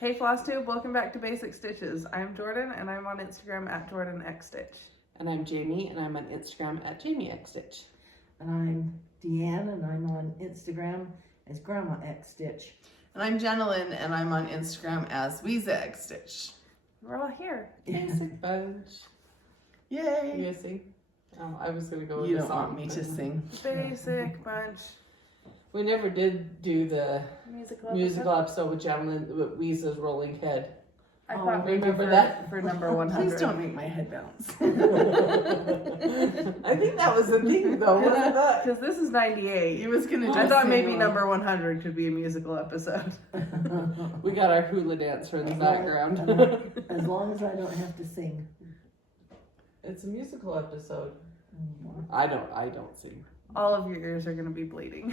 Hey Flosstube, welcome back to Basic Stitches. I'm Jorden and I'm on Instagram at JordanXStitch. And I'm Jami and I'm on Instagram at JamiXStitch. And I'm DeAnn and I'm on Instagram as Grandma X Stitch. And I'm Janalyn and I'm on Instagram as WeezaXStitch. We're all here. Basic bunch. Yay! You guys sing? Oh, I was gonna go with You the don't song. want me to sing. Basic bunch. We never did do the musical episode. episode with Janalyn with Weeza's rolling head. I Oh, thought maybe remember for, that? for number 100. Please don't make my head bounce. I think that was the thing though, wasn't that? Because this is 98. He was gonna. I just thought sing maybe one. number 100 could be a musical episode. We got our hula dancer in the background. As long as I don't have to sing. It's a musical episode. I don't sing. All of your ears are going to be bleeding.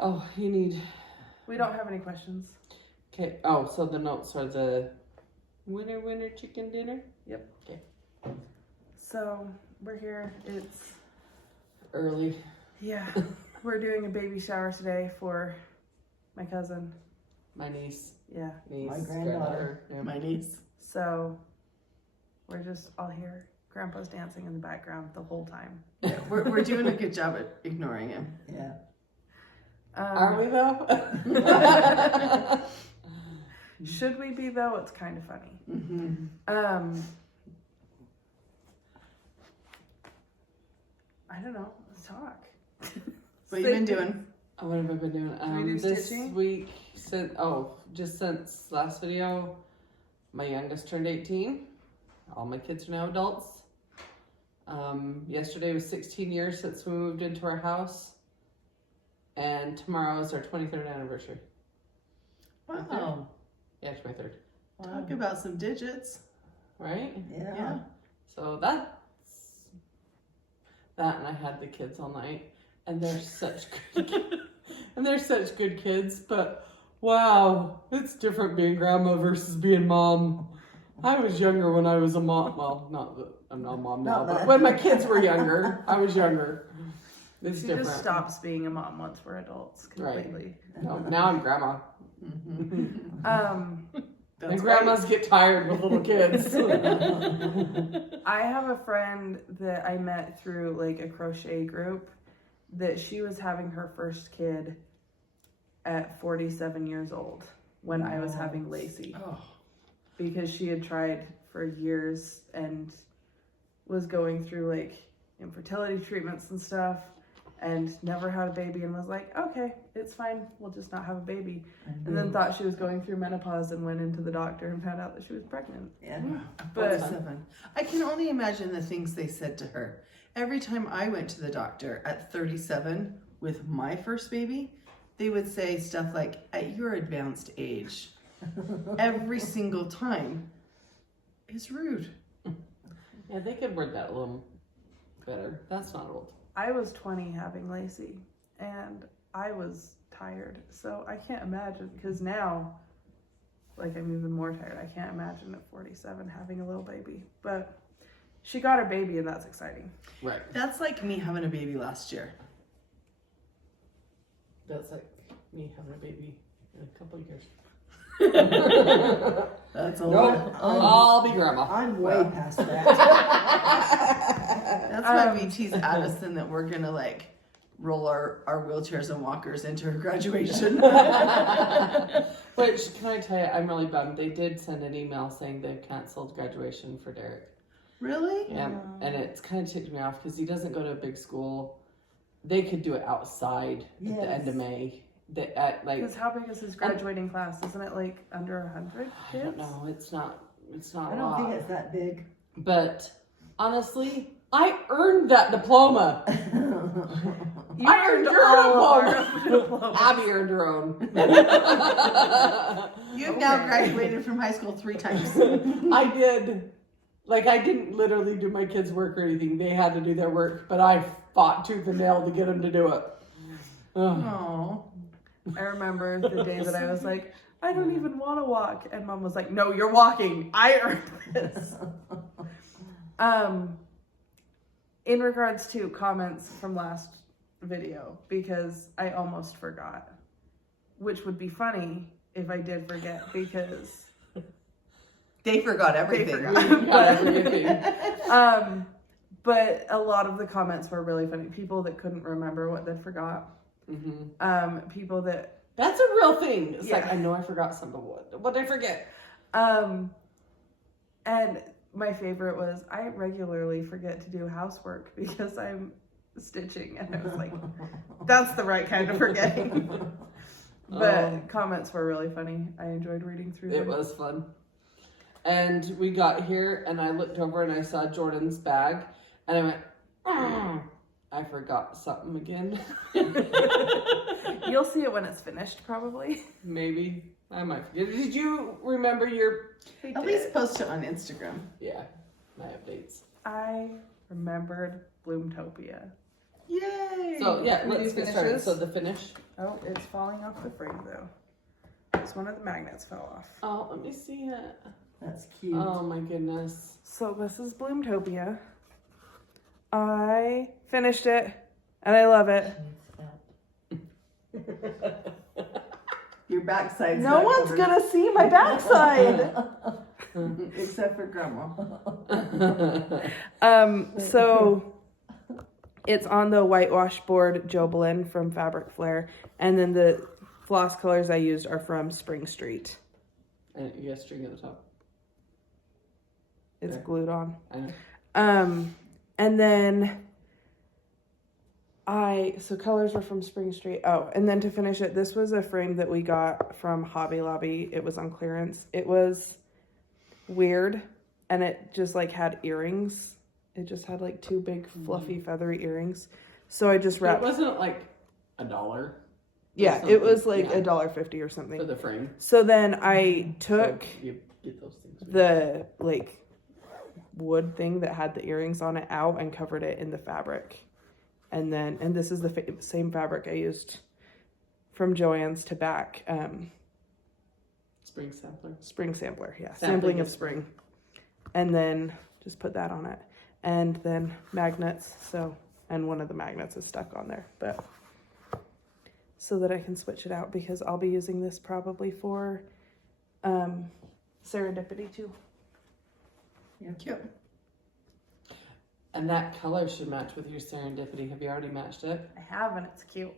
Oh, you need. We don't have any questions. Okay. Oh, so the notes are the winner chicken dinner. Yep. Okay. So we're here. It's Early. yeah. We're doing a baby shower today for my cousin. My niece. Yeah. My granddaughter. Yeah. My niece. So we're just all here. Grandpa's dancing in the background the whole time. Yeah, we're doing a good job at ignoring him. Yeah. Are we though? Should we be though? It's kind of funny. Mm-hmm. I don't know. Let's talk. What you been doing? What have I been doing? we do This stitching? week, just since last video, my youngest turned 18. All my kids are now adults. Yesterday was 16 years since we moved into our house. And tomorrow is our 23rd anniversary. Wow. Yeah, 23rd. Talk about some digits. Right? Yeah. So that's that, and I had the kids all night, and they're such good good kids. But wow, it's different being grandma versus being mom. I was younger when I was a mom. Well, not that I'm not a mom now, Not but that. when my kids were younger, I was younger. It's She different. just stops being a mom once we're adults completely. No, now I'm grandma, That's and grandmas get tired with little kids. I have a friend that I met through like a crochet group that she was having her first kid at 47 years old when I was having Lacey. Oh. Because she had tried for years and was going through like infertility treatments and stuff and never had a baby and was like, okay, it's fine, we'll just not have a baby. And then thought she was going through menopause and went into the doctor and found out that she was pregnant. Yeah. But 47. I can only imagine the things they said to her. Every time I went to the doctor at 37 with my first baby, they would say stuff like, at your advanced age. Every single time. It's rude. Yeah, they could word that a little better. That's not old. I was 20 having Lacey and I was tired. So I can't imagine, because now, like, I'm even more tired. I can't imagine at 47 having a little baby. But she got her baby and that's exciting. Right. That's like me having a baby last year. That's like me having a baby in a couple of years. That's a Nope. lot. I'll be grandma. I'm way past that. That's why we tease Allison that we're gonna like roll our wheelchairs and walkers into her graduation. Which, can I tell you, I'm really bummed. They did send an email saying they've canceled graduation for Derek. Really? Yeah, and it's kind of ticked me off because he doesn't go to a big school. They could do it outside at the end of May. Because how big is his graduating class? Isn't it like under 100 kids? I don't know. It's not I a don't lot. think it's that big. But honestly, I earned that diploma. You I earned your all of our diploma. diplomas. Abby earned her own. You've now graduated from high school 3 times. I did. Like, I didn't literally do my kids' work or anything. They had to do their work, but I fought tooth and nail to get them to do it. Ugh. Oh. I remember the day that I was like, I don't even want to walk. And Mom was like, no, you're walking. I earned this. In regards to comments from last video, because I almost forgot. which would be funny if I did forget because They forgot everything. forgot. everything. But a lot of the comments were really funny. People that couldn't remember what they forgot. People that That's a real thing. It's like, Yeah. I know I forgot something. What did I forget? and my favorite was I regularly forget to do housework because I'm stitching, and I was like, that's the right kind of forgetting. But comments were really funny. I enjoyed reading through them. It was fun. And we got here, and I looked over and I saw Jordan's bag, and I went, I forgot something again. You'll see it when it's finished, probably. Maybe. I might forget. Did you remember your... At least post it on Instagram. Yeah, my updates. I remembered Bloomtopia. Yay! So, yeah, Can we let's do get started. finishes? So, the finish. Oh, it's falling off the frame, though. It's one of the magnets fell off. Oh, let me see it. That's cute. Oh, my goodness. So this is Bloomtopia. I finished it, and I love it. Your backside's No not one's covered. gonna see my backside. Except for Grandma. So it's on the whitewash board Jorden from Fabric Flair, and then the floss colors I used are from Spring Street. And you got string at the top. It's There. glued on. I know. And then so colors were from Spring Street. Oh, and then to finish it, this was a frame that we got from Hobby Lobby. It was on clearance. It was weird, and it just like had earrings. It just had like two big fluffy feathery earrings. So I just But wrapped. it wasn't like $1. Yeah, something, it was like yeah. $1.50 or For something. the frame. So then I took So you get those things. the like wood thing that had the earrings on it out and covered it in the fabric, and this is the same fabric I used from Joann's to back Spring sampler. spring sampler, yeah, Sampling sampling of of spring, and then just put that on it, and then magnets. So, and one of the magnets is stuck on there, but so that I can switch it out because I'll be using this probably for serendipity too. Yeah, cute. And that color should match with your serendipity. Have you already matched it? I have, and it's cute.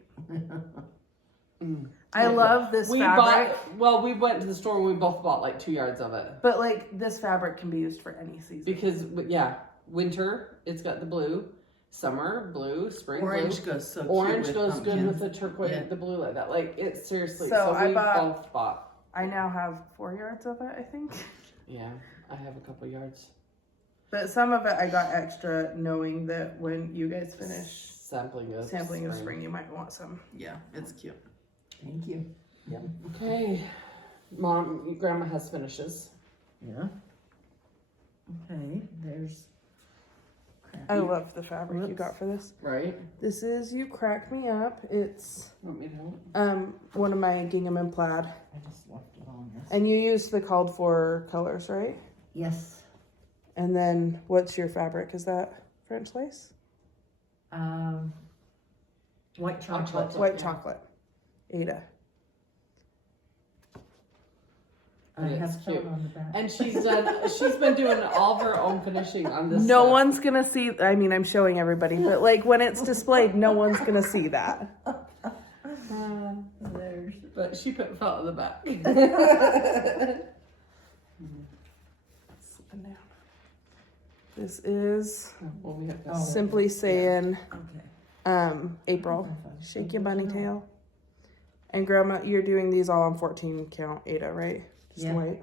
Mm. I love this We fabric, we went to the store and we both bought like 2 yards of it. but like this fabric can be used for any season. Because, yeah, winter, it's got the blue. Summer, blue. Spring, Orange blue. goes so cute. Orange with goes good with pumpkins. the turquoise, Yeah. the blue like that. Like, it's seriously. So I we bought- both bought. I now have 4 yards of it, I think. Yeah, I have a couple yards. But some of it I got extra, knowing that when you guys finish Sampling of spring, you might want some. Yeah, it's cute. Thank you. Okay. Mom, Grandma has finishes. Yeah. Okay, there's. I love the fabric you got for this. Right? This is You Crack Me Up. It's Want me to help? one of my gingham and plaid. I just left it on this. And you used the called for colors, right? Yes. And then what's your fabric? Is that French lace? White chocolate. White yeah. chocolate. Ada. I have It's felt cute. on the back. And she's been doing all of her own finishing on this. No stuff. one's gonna see. I mean, I'm showing everybody, but like when it's displayed, no one's gonna see that. There's. But she put felt on the back. Slipping down. This is Well, we have Oh. simply saying, Okay. April, shake your bunny tail. And Grandma, you're doing these all on 14 count Ada, right? Just Yeah. white.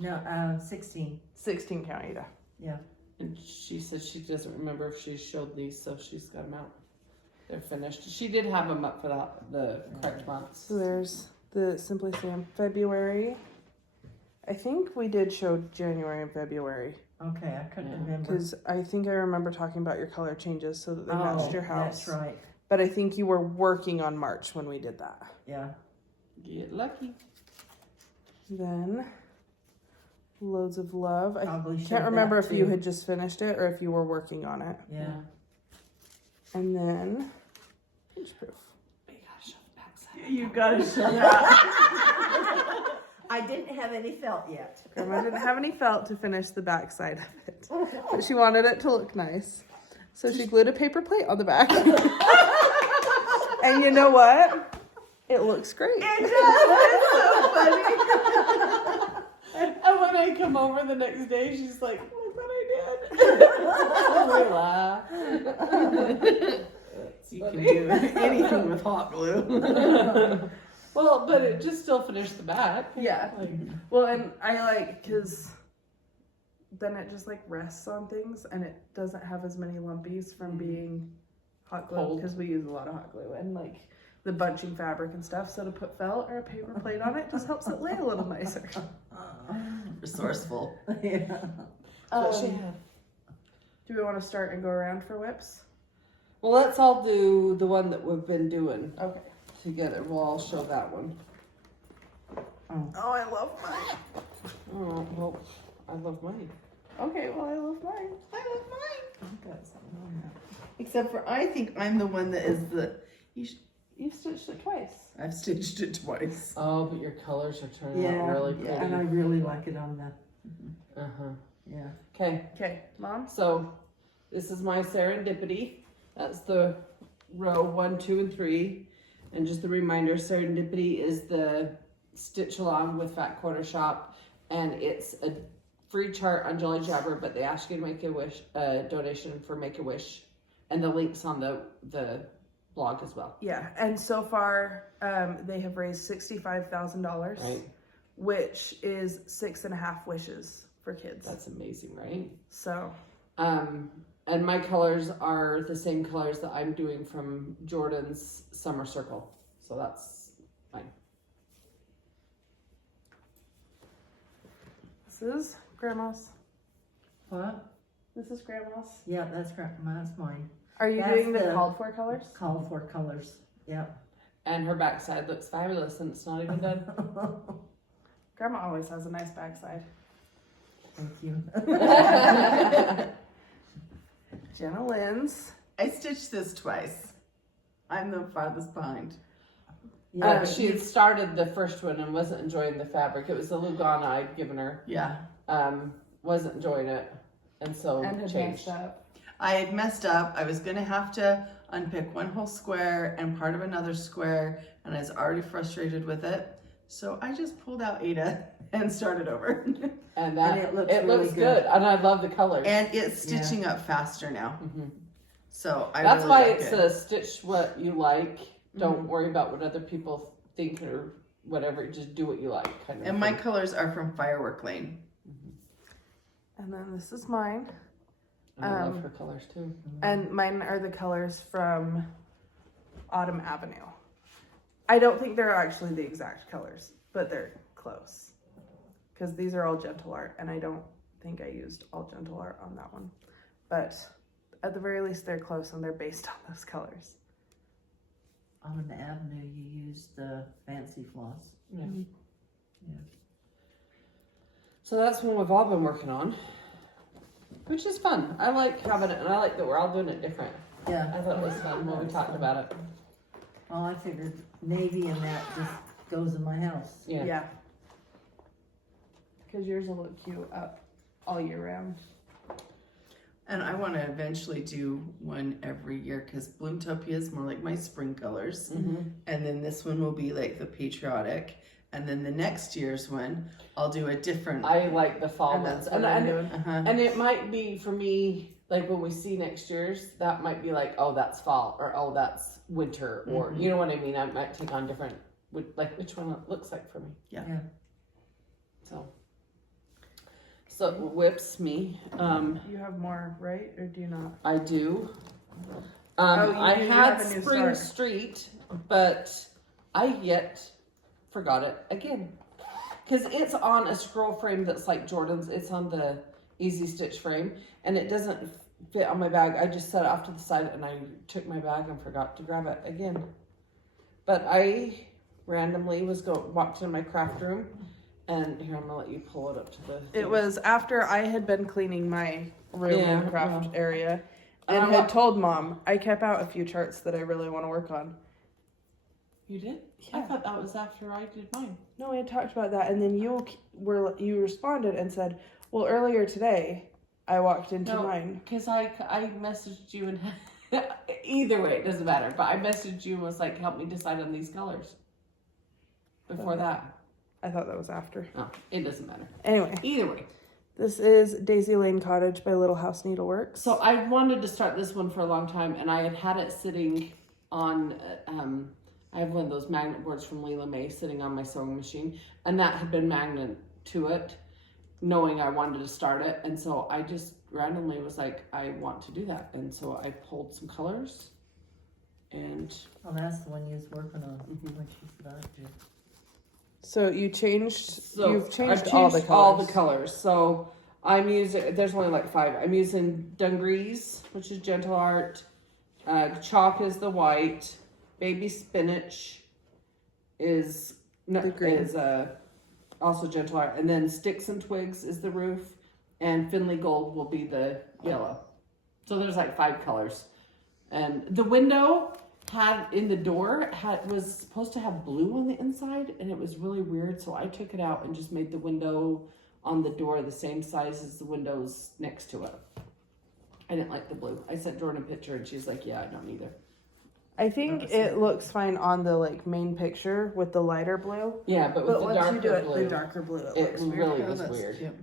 No, 16. 16 count Ada. Yeah. And she said she doesn't remember if she showed these, so she's got them out. They're finished. She did have them up for the correct months. So there's the Simply Sam February. I think we did show January and February Okay, I couldn't Yeah. remember. because I think I remember talking about your color changes so that they matched your house. That's right. But I think you were working on March when we did that. Yeah. Get lucky. Then Loads of Love. I Probably showed can't remember that if you too. had just finished it or if you were working on it. Yeah. And then Pinch Proof. We gotta show the backside. You gotta show that. I didn't have any felt yet. Grandma didn't have any felt to finish the back side of it, but she wanted it to look nice. So she glued a paper plate on the back. And you know what? It looks great. It does. It's so funny. And when I come over the next day, she's like, look what I did. We laugh. You can do anything with hot glue. Well, but it just still finished the back. Yeah. Like, Well, and I like, because then it just like rests on things and it doesn't have as many lumpies from being hot glue, Cold. because we use a lot of hot glue and like the bunching fabric and stuff. So to put felt or a paper plate on it just helps it lay a little nicer. Resourceful. Yeah. what she had. Do we want to start and go around for whips? Well, let's all do the one that we've been doing Okay. together. We'll all show that one. Oh, I love mine. Oh, well, I love mine. Okay, well, I love mine. I love mine. I've got something on that. Except for I think I'm the one that is the. You've stitched it twice. I've stitched it twice. Oh, but your colors are turning out Yeah, really pretty. and I really like it on the, Uh-huh. yeah. Okay, Okay, Mom? so this is my serendipity. That's the row 1, 2, and 3. And just a reminder, serendipity is the stitch along with Fat Quarter Shop, and it's a free chart on Jolly Jabber, but they ask you to make a wish, donation for Make a Wish, and the link's on the blog as well. Yeah, and so far they have raised $65,000, Right, which is 6.5 wishes for kids. that's amazing, right? So And my colors are the same colors that I'm doing from Jordan's Summer Circle, so that's fine. this is Grandma's. What? This is Grandma's. Yeah, that's mine. Are you That's doing the the- called for colors? Call for colors. Yeah. And her backside looks fabulous, and it's not even done. Grandma always has a nice backside. Thank you. Janalyn's. I stitched this twice. I'm the farthest behind. Yeah. She had started the first one and wasn't enjoying the fabric. It was the Lugana I'd given her. Yeah. Wasn't enjoying it, and so And had changed. messed up. I had messed up. I was going to have to unpick one whole square and part of another square, and I was already frustrated with it. So I just pulled out Ada and started over. And that And it it looks, looks good. really and I love the colors. And it's stitching up faster now. Mhm. So I That's really why like it's it. a stitch what you like. Don't worry about what other people think or whatever. Just do what you like. Kind of And my thing. colors are from Firework Lane. And then this is mine. And I love her colors too. And mine are the colors from Autumn Avenue. I don't think they're actually the exact colors, but they're close. Because these are all Gentle Art, and I don't think I used all Gentle Art on that one. But at the very least, they're close, and they're based on those colors. On the avenue, you used the fancy floss. Yeah. Yeah. So that's one we've all been working on, which is fun. I like having it, and I like that we're all doing it different. Yeah. I thought it was fun when we talked about it. Well, I figured navy and that just goes in my house. Yeah. Because yours will look cute up all year round. And I want to eventually do one every year because Bloomtopia is more like my spring colors. Mhm. And then this one will be like the patriotic. And then the next year's one, I'll do a different. I like the fall And ones, that's what I'm doing. and it might be for me like when we see next year's, that might be like, oh, that's fall, or oh, that's winter, or you know what I mean. I might take on different, like which one it looks like for me. Yeah. So it whips me. You have more, right? Or do you not? I do. Oh, you I do. You had have a new Spring start. Street, but I yet forgot it again. Because it's on a scroll frame that's like Jordan's. It's on the Easy Stitch frame, and it doesn't fit on my bag. I just set it off to the side, and I took my bag and forgot to grab it again. But I randomly walked into my craft room, and here, I'm gonna let you pull it up to the. It was after I had been cleaning my room Yeah, and craft yeah. area And and I had wa- told Mom I kept out a few charts that I really want to work on. You did? I Yeah. thought that was after I did mine. No, we had talked about that, and then you responded and said, "Well, earlier today, I walked into No. mine." Because I messaged you and either way, it doesn't matter. But I messaged you and was like, help me decide on these colors. Before Okay. that. I thought that was after. Oh, it doesn't matter. Anyway, Either way. this is Daisy Lane Cottage by Little House Needleworks. So I wanted to start this one for a long time, and I had it sitting on, I have one of those magnet boards from Leela May sitting on my sewing machine, and that had been magnet to it, knowing I wanted to start it, and so I just randomly was like, I want to do that, and so I pulled some colors, and Oh, that's the one you was working on Mhm. when she started you. So you've changed I've changed all the colors. all the colors. So I'm using, there's only like 5. I'm using Dungarees, which is Gentle Art. Chalk is the white. Baby Spinach is The green. also Gentle Art. And then Sticks and Twigs is the roof. And Finley Gold will be the yellow. So there's like 5 colors. And the window in the door was supposed to have blue on the inside, and it was really weird, so I took it out and just made the window on the door the same size as the windows next to it. I didn't like the blue. I sent Jorden a picture, and she's like, yeah, I don't either. I think it looks fine on the main picture with the lighter blue. Yeah, but with But the once darker you do it, blue, the darker blue, it it looks weird. really Oh, was that's weird. cute.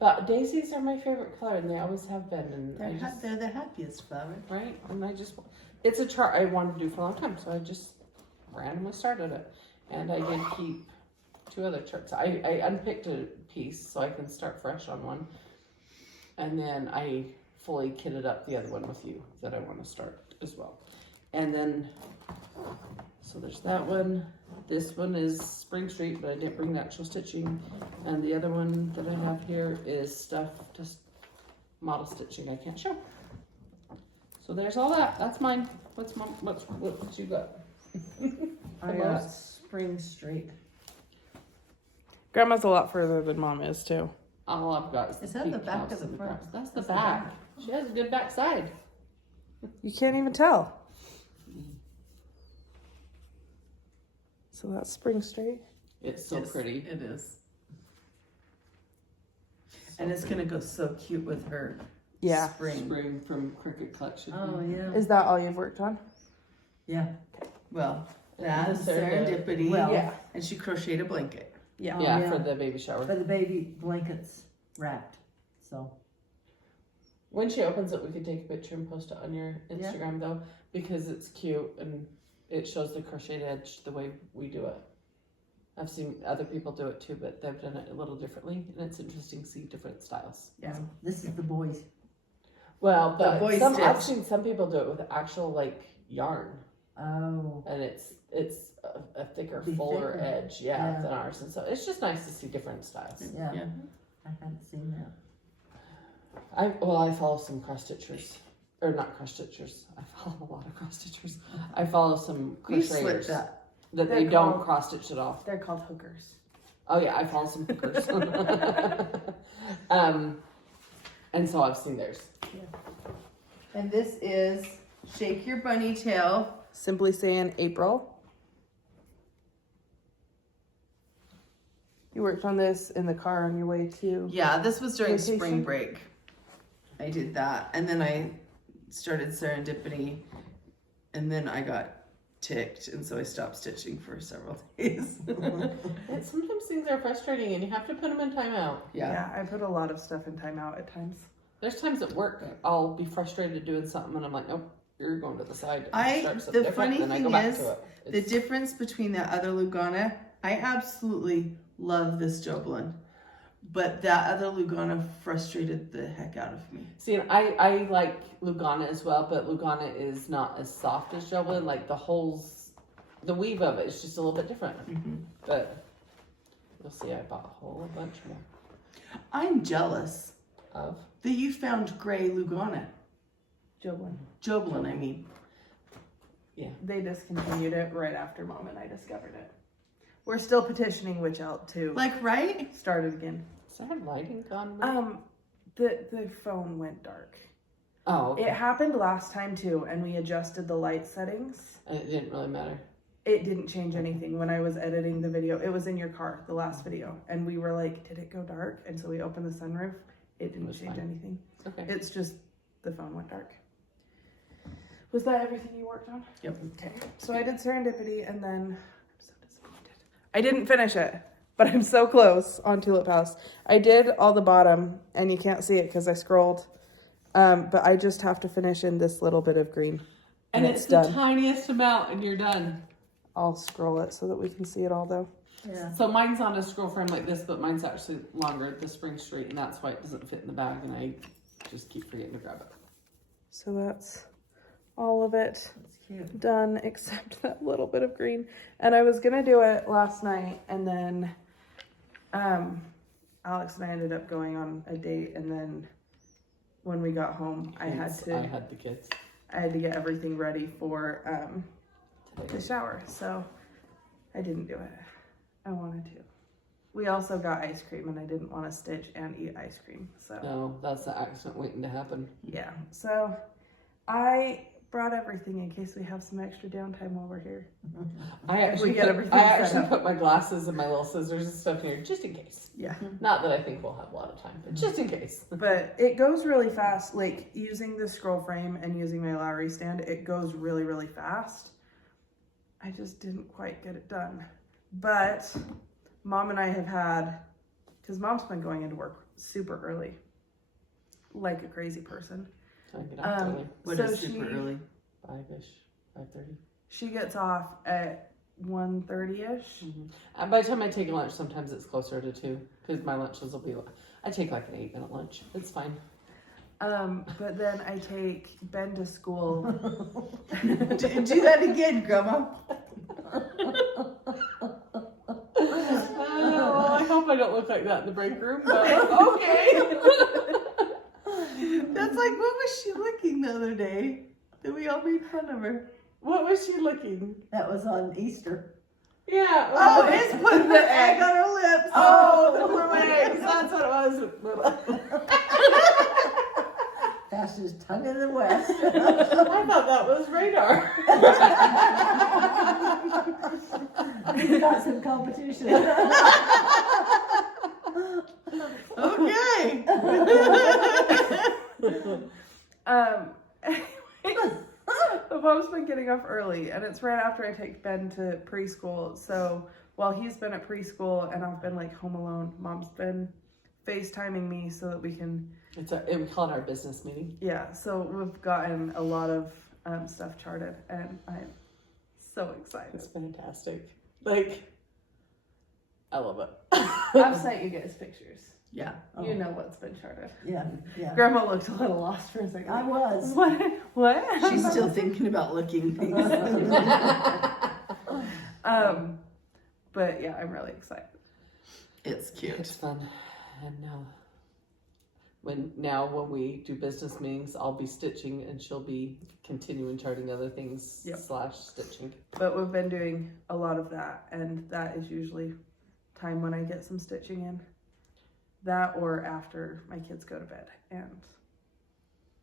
But daisies are my favorite color, and they always have been. And They're the happiest flower. right? And it's a chart I wanted to do for a long time, so I just randomly started it. And I did keep 2 other charts. I unpicked a piece so I can start fresh on one. And then I fully kitted up the other one with you that I want to start as well. And then, so there's that one. This one is Spring Street, but I didn't bring the actual stitching. And the other one that I have here is stuff, just model stitching I can't show. So there's all that. That's mine. What you got? I got Spring Street. Grandma's a lot further than Mom is too. All I've got is Is that pink the back house or the in front? grass. That's the That's the back. back. She has a good back side. You can't even tell. So that's Spring Street. It's so Yes, pretty. It is. So And it's pretty. gonna go so cute with her Yeah. Spring from Cricket Collection. Oh, yeah. Is that all you've worked on? Yeah. Well, that And the serendipity. Well, Yeah. And she crocheted a blanket. Yeah. Oh, Yeah, yeah. for the baby shower. For the baby blankets wrapped. So, When she opens it, we could take a picture and post it on your Yeah. Instagram though, because it's cute and it shows the crocheted edge the way we do it. I've seen other people do it too, but they've done it a little differently, and it's interesting to see different styles. Yeah. this is the boys. Well, The but boy I've stitch. seen some people do it with actual yarn, Oh. and it's a thicker, Be fuller thicker. edge, Yeah. than ours, and so it's just nice to see different styles. Yeah. Yeah. I hadn't seen that. I follow some cross stitchers, or not cross stitchers. I follow a lot of cross stitchers. I follow some We slipped crocheters that. that they They're don't called- cross stitch at all. They're called hookers. Oh yeah, I follow some hookers. And so I've seen theirs. And this is Shake Your Bunny Tail. Simply saying April. You worked on this in the car on your way to. Yeah, this was during Vacation? spring break. I did that. And then I started serendipity. And then I got ticked. And so I stopped stitching for several days. Sometimes things are frustrating and you have to put them in timeout. Yeah. I put a lot of stuff in timeout at times. There's times at work I'll be frustrated doing something and I'm like, nope, you're going to the side. I- Start something the different, funny and then I thing go back is, to it. The It's- difference between that other Lugana, I absolutely love this Jorden. But that other Lugana frustrated the heck out of me. See, and I like Lugana as well, but Lugana is not as soft as Jorden. Like the holes, the weave of it is just a little bit different. But you'll see, I bought a whole bunch more I'm jealous of. that you found gray Lugana. Jobin. Jobelin, I mean. They discontinued it right after Mom and I discovered it. We're still petitioning Witch Out to Like, right? start it again. Is our lighting gone? The phone went dark. Oh, okay. It happened last time too, and we adjusted the light settings. And it didn't really matter. it didn't change anything when I was editing the video. It was in your car, the last video, and we were like, did it go dark? And so we opened the sunroof. It didn't change anything. Okay. It's just the phone went dark. Was that everything you worked on? Yep. Okay. So I did Serendipity, and then I'm so disappointed. I didn't finish it, but I'm so close on Tulip House. I did all the bottom, and you can't see it because I scrolled. But I just have to finish in this little bit of green. And it's the done. tiniest amount, and you're done. I'll scroll it so that we can see it all, though. Yeah. So mine's on a scroll frame like this, but mine's actually longer, the spring straight, and that's why it doesn't fit in the bag, and I just keep forgetting to grab it. So that's all of it That's cute. done except that little bit of green. And I was gonna do it last night, and then Alex and I ended up going on a date, and then when we got home, I had the kids. I had to get everything ready for the shower, so I didn't do it. I wanted to. We also got ice cream, and I didn't want to stitch and eat ice cream, so No, that's the accident waiting to happen. yeah. So I brought everything in case we have some extra downtime while we're here. I actually, get put, everything I set actually up. put my glasses and my little scissors and stuff here just in case. Yeah. Not that I think we'll have a lot of time, but just in case. But it goes really fast. Like using the scroll frame and using my Lowry stand, it goes really, really fast. I just didn't quite get it done. But Mom and I have had, because Mom's been going into work super early, like a crazy person. Trying to get out early. What So is super early? 5-ish, 5:30. She gets off at 1:30ish. And by the time I take lunch, sometimes it's closer to 2, because my lunches will be, I take like an 8-minute lunch. It's fine. But then I take Ben to school. Do that again, Grandma. Well, I hope I don't look like that in the break room, but okay. That's like, what was she looking the other day? That we all made fun of her. What was she looking? That was on Easter. Yeah. Oh, it's putting the egg on her lips. Oh, the blue eggs. That's what it was. Fastest tongue in the West. I thought that was radar. We got some competition. Okay. But Mom's been getting off early, and it's right after I take Ben to preschool. So while he's been at preschool and I've been like home alone, Mom's been FaceTiming me so that we can. We call it our business meeting. Yeah, so we've gotten a lot of stuff charted, and I'm so excited. It's fantastic. Like, I love it. I've sent you guys pictures. Yeah. You know what's been charted. Yeah, yeah. Grandma looked a little lost for a second. I was. What? She's still thinking about looking things. But yeah, I'm really excited. It's cute. It's fun. And when we do business meetings, I'll be stitching and she'll be continuing charting other things Yep. / stitching. But we've been doing a lot of that, and that is usually time when I get some stitching in. That or after my kids go to bed, and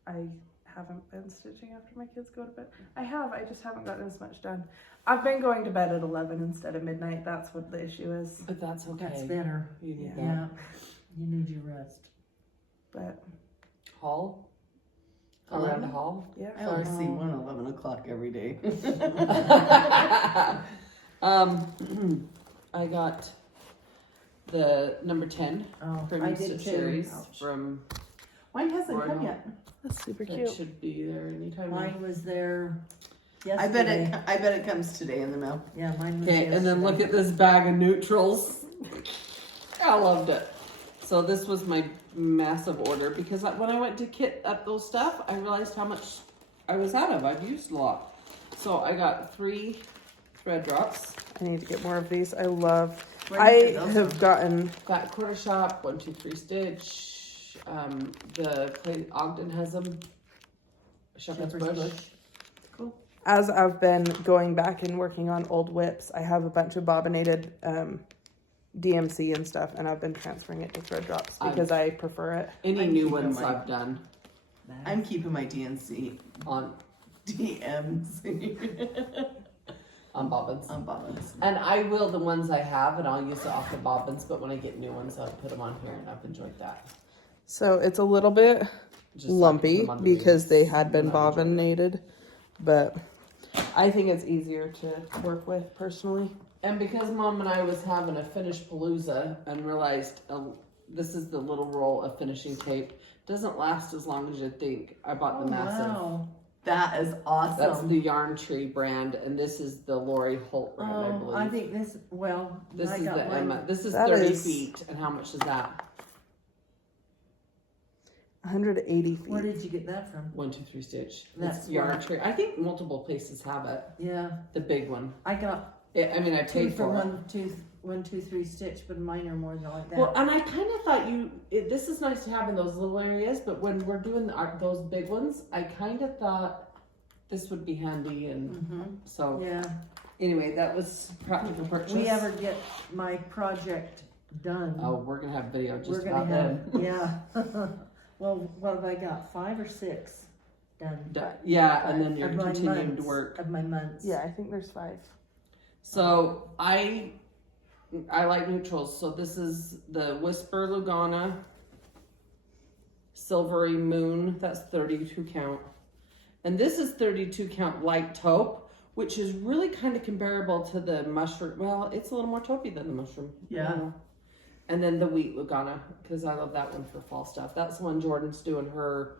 I haven't been stitching after my kids go to bed. I just haven't gotten as much done. I've been going to bed at 11 instead of midnight. That's what the issue is. But that's okay. That's better. You need Yeah. Yeah. You need your rest. But Hall? Around the hall? yeah. I only see 11 o'clock every day. I got the number 10 Oh, for I new did stitch too. series Ouch. from Mine hasn't Royal. come yet. That's super that cute. should be there anytime now. Mine was there I bet yesterday. it comes today in the mail. Yeah, mine was Okay, yesterday. and then look at this bag of neutrals. I loved it. So this was my massive order because when I went to kit up those stuff, I realized how much I was out of. I've used a lot. So I got 3 thread drops. I need to get more of these. I love. Where I did those have from? gotten. Got quarter shop, 1, 2, 3 stitch. The Clay Ogden has them. Shepherd's Bush. As I've been going back and working on old whips, I have a bunch of bobbinated DMC and stuff, and I've been transferring it to thread drops because I prefer it. Any I'm new keeping ones mine. I've done I'm keeping my DNC on. DMs. on bobbins. On bobbins. And I will the ones I have, and I'll use it off the bobbins. But when I get new ones, I'll put them on here, and I've enjoyed that. So it's a little bit Just so I can lumpy put 'em on the because babies. they had been And I've enjoyed it. bobbinated, but I think it's easier to work with personally. And because Mom and I was having a finish palooza and realized this is the little roll of finishing tape, doesn't last as long as you'd think. I bought the massive. Wow. That is awesome. That's the Yarn Tree brand, and this is the Lori Holt brand, I believe. I think this, well, This I is got the mine. Emma. This is That 30 is- feet, and how much is that? 180 feet. Where did you get that from? 1, 2, 3 stitch. That's It's Yarn where- Tree. I think multiple places have it. Yeah, The big one. I got I mean, I two paid for for it. 1, 2, 3 stitch, but mine are more than like that. Well, and I kind of thought this is nice to have in those little areas, but when we're doing those big ones, I kind of thought this would be handy, and Mm-hmm. so Yeah. anyway, that was practical purchase. We ever get my project done. Oh, we're gonna have video just we're about gonna them. have, yeah. Well, what have I got? 5 or 6 done? Yeah, and then you're Of my continuing to months, work. Of my months. Yeah, I think there's 5. So I like neutrals. So this is the Whisper Lugana Silvery Moon. That's 32 count. And this is 32 count light taupe, which is really kind of comparable to the mushroom. Well, it's a little more taupey than the mushroom. Yeah. And then the wheat Lugana, because I love that one for fall stuff. That's the one Jordan's doing her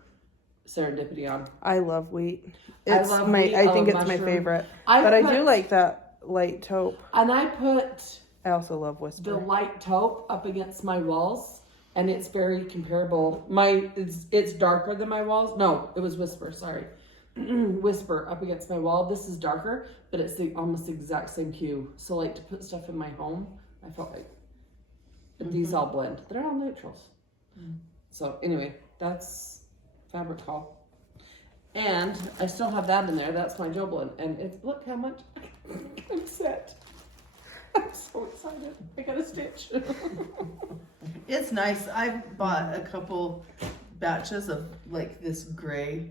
serendipity on. I love wheat. I It's love my wheat, I think love it's my mushroom. favorite. I But I put- do like that light taupe. And I put I also love the Whisper. light taupe up against my walls, and it's very comparable. It's darker than my walls. No, it was Whisper. Sorry, Whisper up against my wall. This is darker, but it's almost the exact same hue. So like to put stuff in my home, I felt like these all blend. They're all neutrals. So anyway, that's fabric haul, and I still have that in there. That's my Joblin, and look how much I'm set. I'm so excited. I got a stitch. It's nice. I bought a couple batches of like this gray,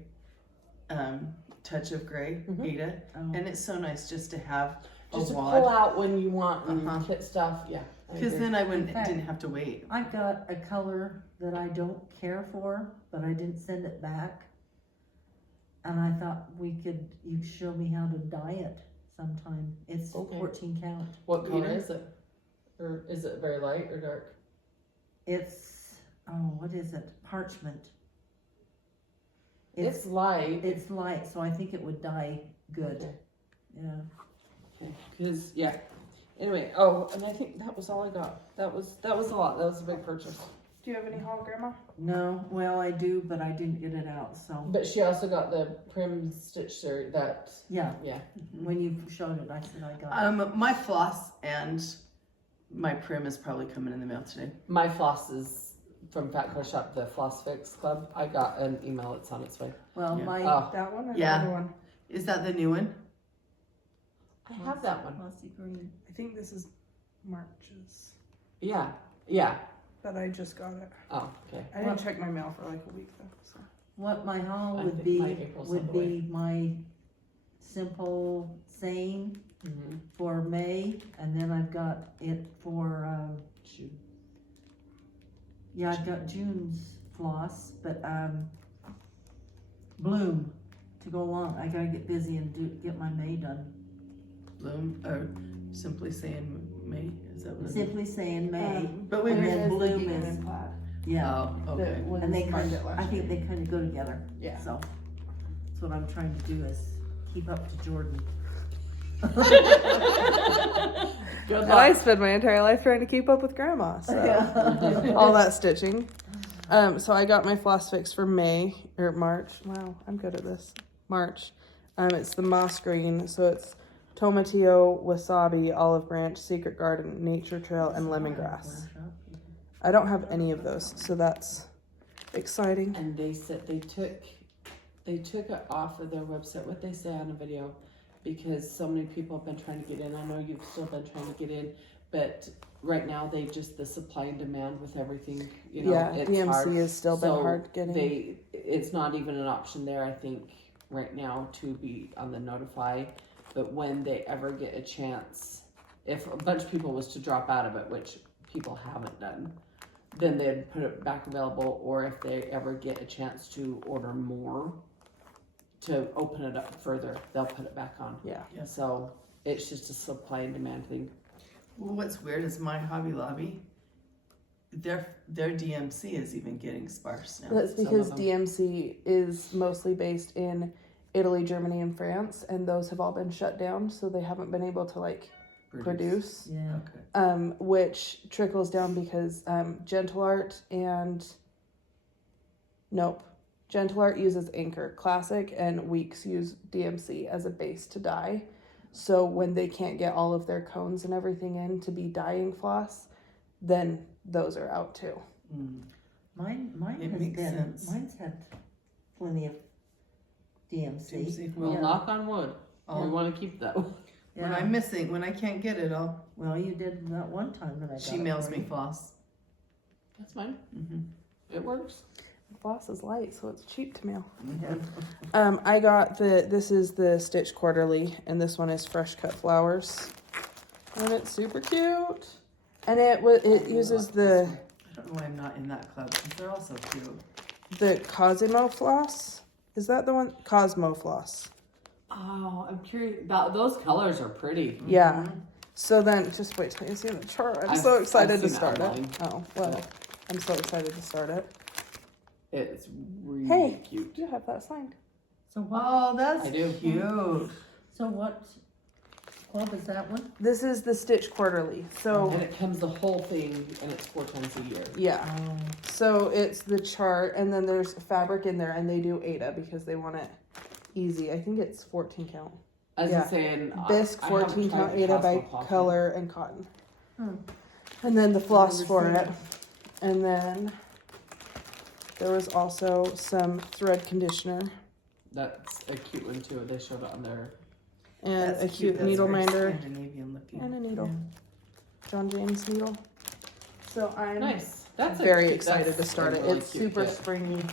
touch of gray, Ada, Oh. and it's so nice just to have a Just to pull wad. out when you want and Uh-huh. kit stuff. Yeah. I Because agree. then I Okay. didn't have to wait. I've got a color that I don't care for, but I didn't send it back. And I thought you show me how to dye it sometime. It's Okay. 14 count. What color Ada? is it? Or is it very light or dark? It's, what is it? Parchment. It's light. It's light, so I think it would dye good. Okay. Yeah. Because Anyway, and I think that was all I got. That was a lot. That was a big purchase. Do you have any haul, Grandma? No, well, I do, but I didn't get it out, so. But she also got the Prim Stitch series. Yeah, Yeah. when you showed it, I said I got it. My floss and my Prim is probably coming in the mail today. My floss is from Fat Car Shop, the Floss Fix Club. I got an email. It's on its way. Well, Yeah. my, Oh, That one or Yeah. the other one? Is that the new one? I have that one. mossy green. I think this is March's, Yeah. but I just got it. Oh, okay. I didn't check my mail for like a week though. So. What my haul I would think my be, April's on would the way. be my simple saying Mm-hmm. for May, and then I've got it for, yeah, I've got June's floss, but, Bloom to go along. I gotta get busy and get my May done. Bloom, or simply saying May? Is that what it is? Simply saying May, But we and were, then Bloom Gingham is, and plaid. yeah, oh, okay. That was and they mine kind did of, last I think year. they kind of go together. Yeah. So, that's what I'm trying to do is keep up to Jorden. Good And I luck. spend my entire life trying to keep up with Grandma, so Yeah. all that stitching. So I got my floss fix for May or March. Wow, I'm good at this. March. It's the moss green, so it's tomatillo, wasabi, olive branch, secret garden, nature trail, and lemongrass. I don't have any of those, so that's exciting. And they said they took it off of their website. What they say on a video, because so many people have been trying to get in. I know you've still been trying to get in, but right now the supply and demand with everything. Yeah, it's DMC hard. has still been So hard getting. It's not even an option there. I think right now to be on the notify. but when they ever get a chance, if a bunch of people was to drop out of it, which people haven't done, then they'd put it back available, or if they ever get a chance to order more to open it up further, they'll put it back on. Yeah. Yeah. So it's just a supply and demand thing. Well, what's weird is my Hobby Lobby, their DMC is even getting sparse now. That's Some because of them. DMC is mostly based in Italy, Germany, and France, and those have all been shut down, so they haven't been able to like produce. Yeah. Okay. Which trickles down because Gentle Art Gentle Art uses Anchor Classic, and Weeks use DMC as a base to dye. So when they can't get all of their cones and everything in to be dyeing floss, then those are out too. Mm. Mine It has makes been, sense. mine's had plenty of DMC. DMC. Well, Yeah. knock on wood. We Oh, want to keep that. when Yeah. I'm missing, when I can't get it, Well, you did that one time that I got she it mails for me you. floss. That's fine. Mm-hmm. It works. Floss is light, so it's cheap to mail. Mm-hmm. I got this is the Stitch Quarterly, and this one is Fresh Cut Flowers, and it's super cute. And it uses the I don't know why I'm not in that club, because they're all so cute. Cosmo floss. Is that the one? Cosmo floss. Oh, I'm curious. Those colors are pretty. Yeah. Mhm. So then, just wait till you see the chart. I'm I've- so excited I've to seen it start it. online. Oh well, I'm so excited to start it. It's really Hey. cute. You have that signed. So what? Oh, that's I do. cute. So what club is that one? This is the Stitch Quarterly. So And it comes the whole thing, and it's 4 times a year. yeah. Oh, So it's the chart, and then there's fabric in there, and they do Ada because they want it easy. I think it's 14 count. As Yeah. I'm saying, Bisque I haven't 14 tried count the Ada by Cosmo Pocket. color and cotton. Hmm. And then the floss Never for seen it. And then there was also some thread conditioner That's a cute one too. They showed it on there. and That's a cute That's needle very minder Scandinavian looking. and a needle. John James needle. So I'm Nice. That's a very cute- excited that's to start a it. really It's cute super kit. springy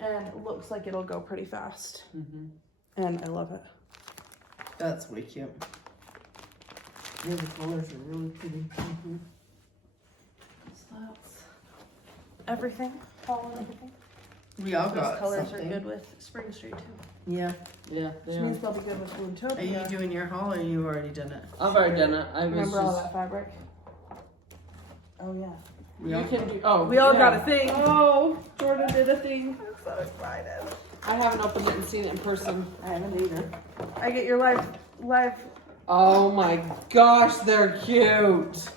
and looks like it'll go pretty fast. Mhm. And I love it. That's way cute. yeah, the colors are really pretty. So that's everything. Fall and everything. We all Those got colors something. are good with Spring Street too. Yeah. Yeah, Which they means are. they'll be good with Are Bluetopia. you doing your haul or you already done it? I've already done it. I was Remember all just. that fabric? Oh yeah. We You all can do. Oh, We all yeah. got a thing. Oh, Jorden did a thing. I'm so excited. I haven't opened it and seen it in person. I haven't either. I get your live. Oh my gosh, they're cute.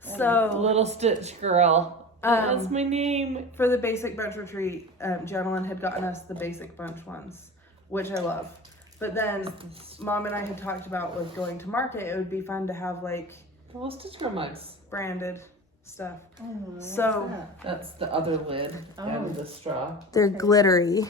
So Little Stitch girl. That's um, my name. for the basic bunch retreat, Janalyn had gotten us the basic bunch ones, which I love. But then Mom and I had talked about was going to market. It would be fun to have like The little Stitch girl mugs. branded stuff. Oh, what's So- that? That's the other lid Oh. and the straw. They're glittery.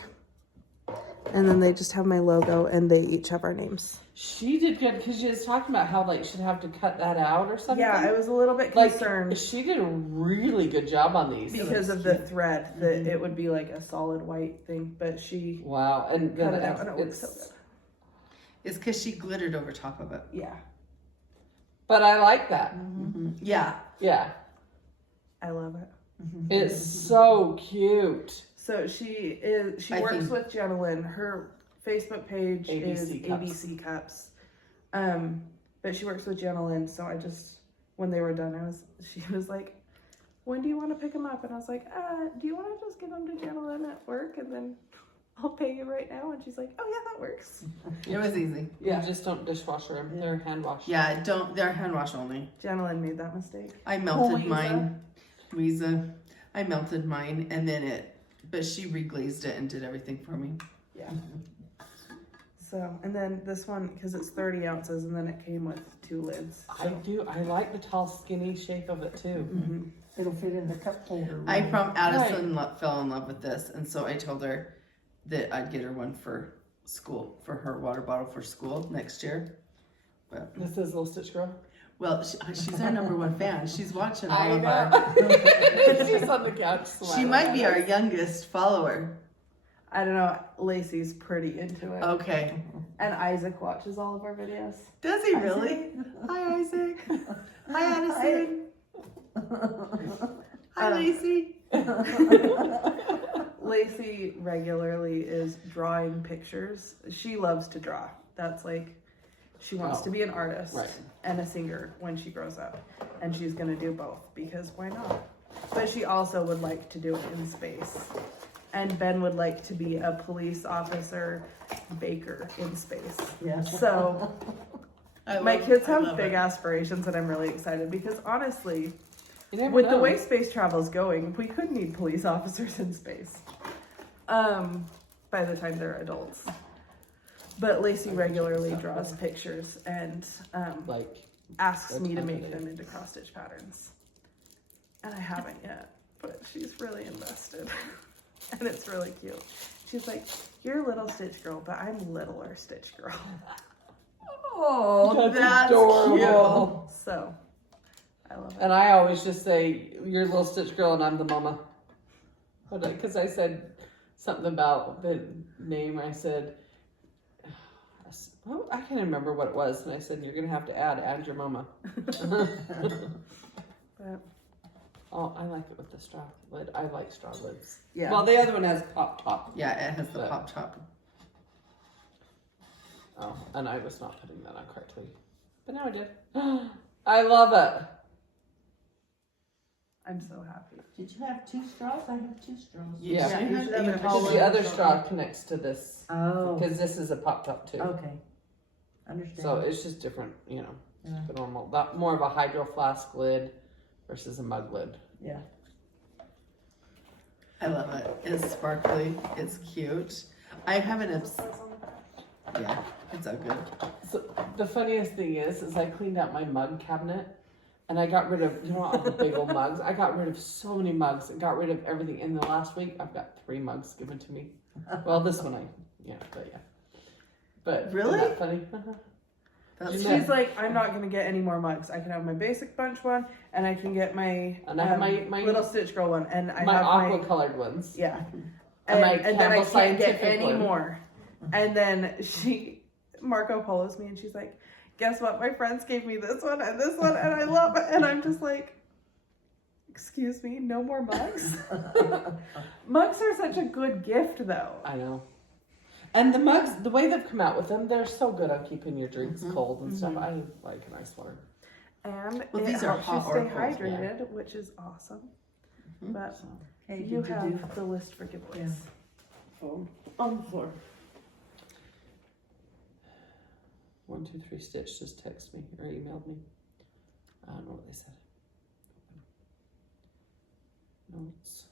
And then they just have my logo and they each have our names. She did good because she was talking about how like she'd have to cut that out or something. Yeah, I was a little bit like concerned she did a really good job on these. because of the thread that it would be like a solid white thing, but she Wow, and cut then it out and it looks it's. so good. It's because she glittered over top of it. Yeah, But I like that. Mm-hmm. Yeah. Yeah, I love it. it's so cute. So she I works think- with Janalyn. Her Facebook page is ABC Cups. ABC Cups. But she works with Janalyn, so I just when they were done, she was like, "When do you want to pick them up?" And I was like, "Do you want to just give them to Janalyn at work, and then I'll pay you right now?" And she's like, "Oh yeah, that works." It was easy. Yeah, just don't dishwasher them. They're hand washed. Yeah, they're hand wash only. Janalyn made that mistake. I melted Louisa. mine. Louisa. I melted mine and then but she reglazed it and did everything for me. Yeah. So, and then this one, because it's 30 ounces, and then it came with 2 lids. I do. I like the tall, skinny shape of it too. Mm-hmm. It'll fit in the cup holder. Allison fell in love with this, and so I told her that I'd get her one for school, for her water bottle for school next year. But This is Little Stitch Girl. well, she's our number 1 fan. She's watching all I of know. our. She's on the couch. She smiling might at be us. our youngest follower. I don't know. Lacey's pretty into it. Okay. And Isaac watches all of our videos. Does he really? Hi, Isaac. Hi, Allison. Hi, Lacey. Lacey regularly is drawing pictures. She loves to draw. That's like, she wants to be an artist and a singer when she grows up. And she's going to do both because why not? But she also would like to do it in space. And Ben would like to be a police officer baker in space. Yeah. So my kids have big aspirations, and I'm really excited because honestly, with the way space travel is going, we could need police officers in space by the time they're adults. But Lacey regularly draws pictures and asks me to make them into cross-stitch patterns. And I haven't yet, but she's really invested. And it's really cute. She's like, you're little Stitch Girl, but I'm littler Stitch Girl. Oh, that's adorable. cute. So, I love it. And I always just say, you're Little Stitch Girl and I'm the mama. Because I said something about the name. I said, oh, I can't remember what it was. And I said, you're going to have to add your mama. But, oh, I like it with the straw lid. I like straw lids. yeah. Well, the other one has pop top. Yeah, it has the pop top. Oh, and I was not putting that on correctly. But now I did. I love it. I'm so happy. Did you have 2 straws? I have 2 straws. Yeah. You You have should have you a have tall Because the other straw connects to this. Oh. Because this is a pop top too. Okay. Understand. So it's just different, you know, Yeah. the normal. That more of a hydro flask lid versus a mug lid. Yeah. I love it. It's sparkly. It's cute. I have an yeah, it's so good. So the funniest thing is I cleaned out my mug cabinet and I got rid of, you know, all the big old mugs. I got rid of so many mugs and got rid of everything. In the last week, I've got 3 mugs given to me. Well, this one But Really? Isn't that funny? That's She's like, I'm not going to get any more mugs. I can have my basic bunch one, and I can get my, And I have my little Stitch Girl one, and I my have aqua my, colored ones. yeah. And my And then I Campbell can't get Scientific any one. more. And then Marco Polo's me, and she's like, guess what? My friends gave me this one, and I love it. And I'm just like, excuse me, no more mugs? Mugs are such a good gift, though. I know. And the mugs, the way they've come out with them, they're so good on keeping your drinks cold and stuff. I like a nice one. And Well, it these are helps hot you or stay cold, hydrated, which is awesome. But Okay, you did you have do? the list for giveaways. Phone on the floor. 123 Stitch just texted me or emailed me. I don't know what they said. Notes.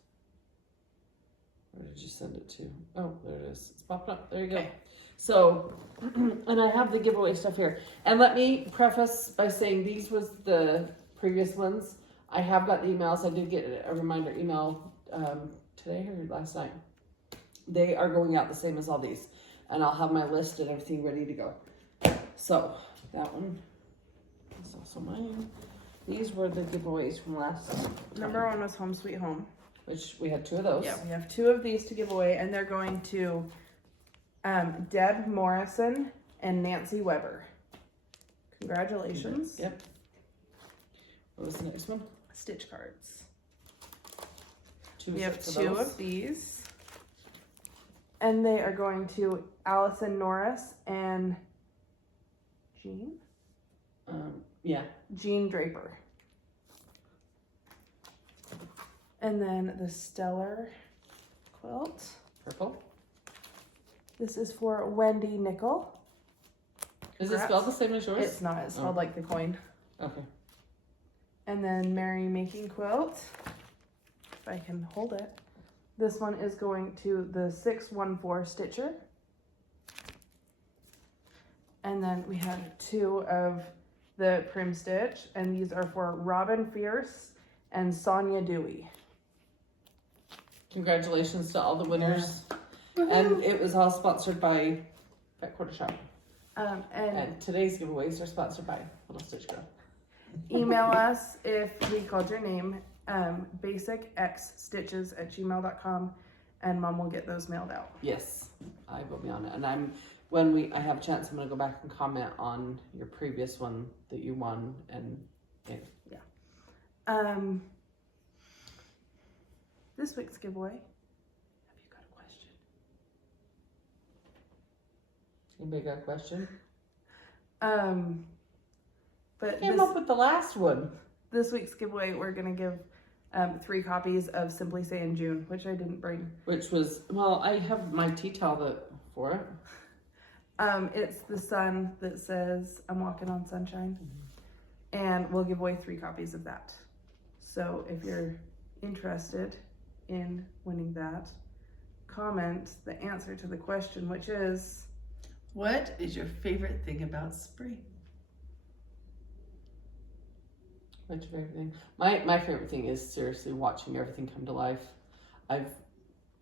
Where did you send it to? Oh, there it is. It's popping up. There you go. So, and I have the giveaway stuff here. And let me preface by saying these was the previous ones. I have got the emails. I did get a reminder email today or last night. They are going out the same as all these. And I'll have my list and everything ready to go. So, that one is also mine. These were the giveaways from last time. Number 1 was Home Sweet Home. Which we had 2 of those. Yeah, we have 2 of these to give away, and they're going to Deb Morrison and Nancy Weber. Congratulations. Yep. What was the next one? Stitch cards. 2 We have sets 2 those. of these. And they are going to Allison, Norris, and Jeanne? Yeah. Jeanne Draper. And then the Stellar quilt. Purple. This is for Wendy Nickel. Is it spelled the same as yours? It's not. It's spelled like the coin. Okay. And then Mary Making Quilt. If I can hold it. This one is going to the 614 Stitcher. And then we have 2 of the Prim Stitch. And these are for Robin Fierce and Sonja Dewey. Congratulations to all the winners. And it was all sponsored by Pet Quarter Shop. And today's giveaways are sponsored by Little Stitch Girl. email us if we called your name, basicxstitches@gmail.com, and Mom will get those mailed out. Yes, I will be on it. And I have a chance, I'm going to go back and comment on your previous one that you won. And This week's giveaway. Have you got a question? anybody got a question? But Came up with the last one. this week's giveaway, we're gonna give 3 copies of Simply Saying June, which I didn't bring. Which was, well, I have my tea towel for it. It's the sun that says I'm walking on sunshine, and we'll give away 3 copies of that. So if you're interested in winning that, comment the answer to the question, which is, What is your favorite thing about spring? What's your favorite thing? My favorite thing is seriously watching everything come to life. I've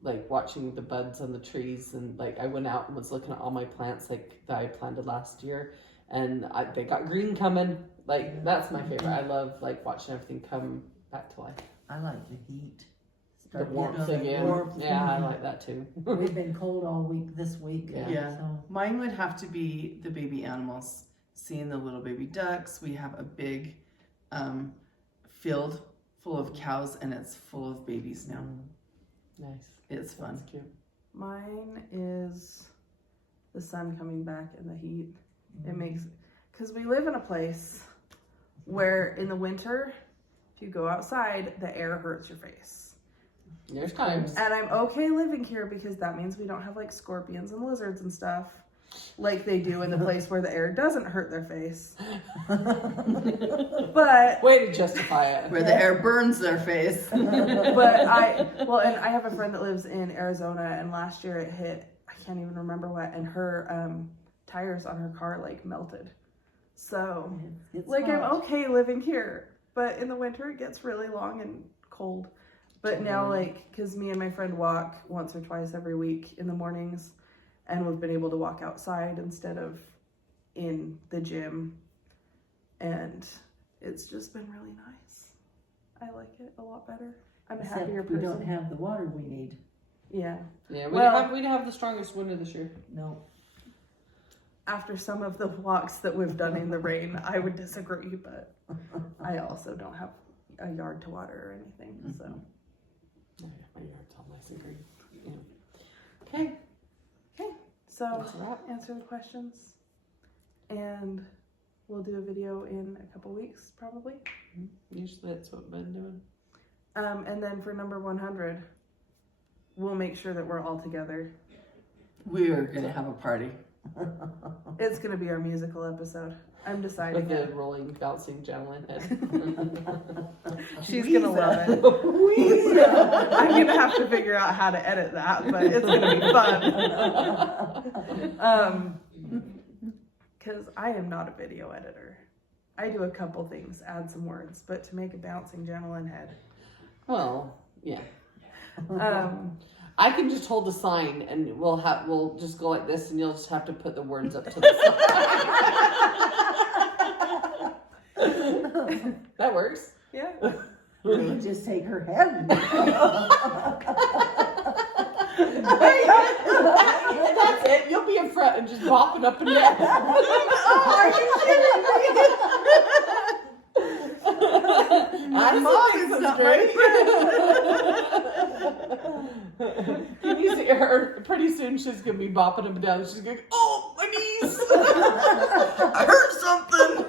like watching the buds on the trees, and like I went out and was looking at all my plants like that I planted last year, and they got green coming. Like that's my favorite. I love like watching everything come back to life. I like the heat. The warmth again. Yeah, I like that too. We've been cold all week this week. Yeah. So. Mine would have to be the baby animals. Seeing the little baby ducks. We have a big field full of cows, and it's full of babies now. Nice. It's fun. That's cute. mine is the sun coming back and the heat. It makes, because we live in a place where in the winter, if you go outside, the air hurts your face. There's times. And I'm okay living here because that means we don't have like scorpions and lizards and stuff like they do in the place where the air doesn't hurt their face. But Way to justify it. Where the air burns their face. and I have a friend that lives in Arizona, and last year it hit, I can't even remember what, and her tires on her car like melted. So It's like I'm hot. okay living here, but in the winter it gets really long and cold. But now, like, because me and my friend walk once or twice every week in the mornings, and we've been able to walk outside instead of in the gym, and it's just been really nice. I like it a lot better. I'm a Except happier we person. don't have the water we need. Yeah. Yeah, Well- we have the strongest winter this year. No. After some of the walks that we've done in the rain, I would disagree, but I also don't have a yard to water or anything, so. Oh, yeah, my yard's all nice and green. Yeah. Okay. So That's a wrap. answer the questions, and we'll do a video in a couple weeks probably. Usually that's what I've been doing. And then for number 100, we'll make sure that we're all together. We are going to have a party. It's gonna be our musical episode. I'm deciding With the it. rolling, bouncing Janalyn head. She's gonna love it. I'm gonna have to figure out how to edit that, but it's gonna be fun. Because I am not a video editor. I do a couple things, add some words, but to make a bouncing Janalyn head. Well, yeah. Um, I can just hold the sign and we'll just go like this and you'll just have to put the words up to the side. That works. yeah. We can just take her head. That's it. You'll be in front and just bopping up and down. Are you kidding me? My mom is not my Can you see her? Pretty soon she's gonna be bopping up and down. She's going, oh, my knees! I heard something.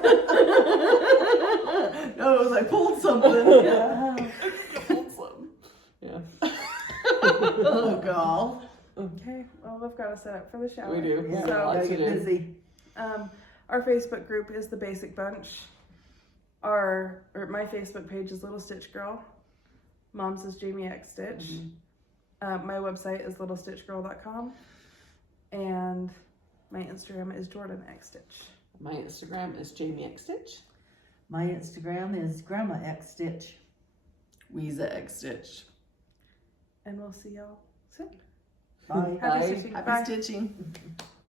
No, it was I pulled something. Yeah. Oh, God. Okay, well, we've got to set up for the shower. We do. Yeah, So, gotta get busy. Our Facebook group is the Basic Bunch. My Facebook page is Little Stitch Girl. Mom's is Jami X Stitch. My website is littlestitchgirl.com, and my Instagram is Jorden X Stitch. My Instagram is Jami X Stitch. My Instagram is Grandma X Stitch. Weeza X Stitch. And we'll see y'all soon. Bye. Happy Bye. stitching. Happy Bye. stitching.